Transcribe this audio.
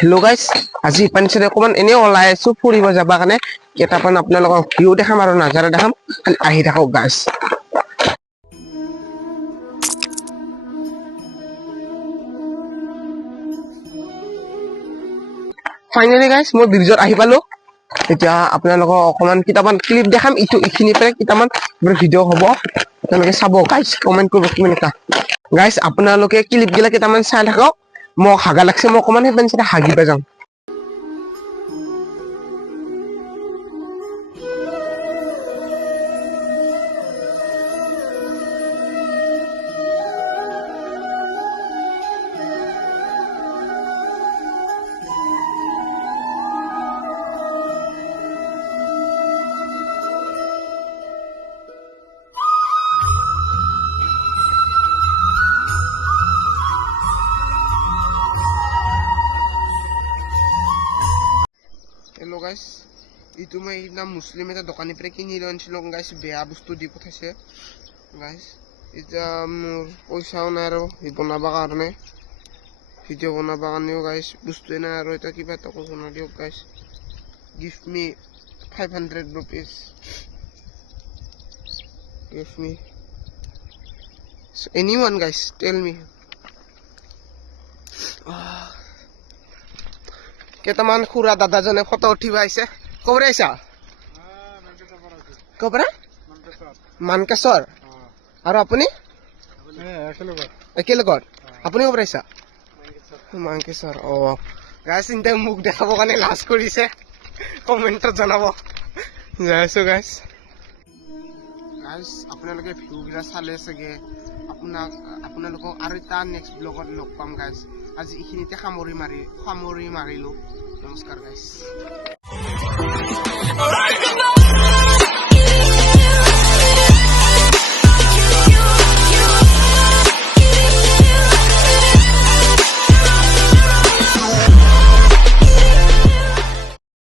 Hello' guys, আজি পানীচাৰে অকণমান এনেই ওলাই আছো ফুৰিব যাবা কাৰণে কেইটামান আপোনালোকক ভিউ দেখাম আৰু নাজাৰা দেখাম, খালি আহি থাকক গাইজ। ফাইনেলি গাইজ মই ব্ৰিজত আহি পালো। এতিয়া আপোনালোকক অকণমান কেইটামান ক্লিপ দেখাম, এইখিনিৰ পৰা কেইটামান ভিডিঅ' হ'ব, আপোনালোকে চাব গাইজ, কমেণ্ট কৰিব কিমান এটা। গাইজ আপোনালোকে ক্লিপ গিলা কেইটামান চাই থাকক, মোক হাগা লাগছে, মই অকণমান সেই পানীচাৰে হাগিব যাওঁ। হেল্ল' গাইজ, এইটো মই এইদিনা মুছলিম এটা দোকানীৰ পৰা কিনি লৈ আনিছিলোঁ গাইজ, বেয়া বস্তু দি পঠাইছে গাইজ। এতিয়া মোৰ পইচাও নাই আৰু বনাব কাৰণে, ভিডিঅ' বনাব কাৰণেও গাইজ বস্তুৱে নাই আৰু এতিয়া কিবা এটা বনাই দিয়ক গাইজ। গিভ মি 500 rupees, give me anyone guys, tell me. কেইটামান খুৰা দাদাজনে ফটো উঠিব আহিছে। ক'ৰ আহিছা? ক'ৰ পৰা? মানকেশ্বৰ। আৰু আপুনি? একেলগত। আপুনি ক'ৰ পৰা আহিছা? মানকেশ্বৰ। অঁ গাইজ, চিন্তাই মোক দেখাব কাৰণে লাজ কৰিছে, কমেণ্টত জনাব। যাই আছো গাইজ। গাইজ আপোনালোকে ভিডিঅ'বিলাক চালে চাগে, আপোনালোকক আৰু এটা নেক্সট ব্লগত লগ পাম গাইজ। আজি এইখিনিতে সামৰি মাৰিলোঁ। নমস্কাৰ গাইজ।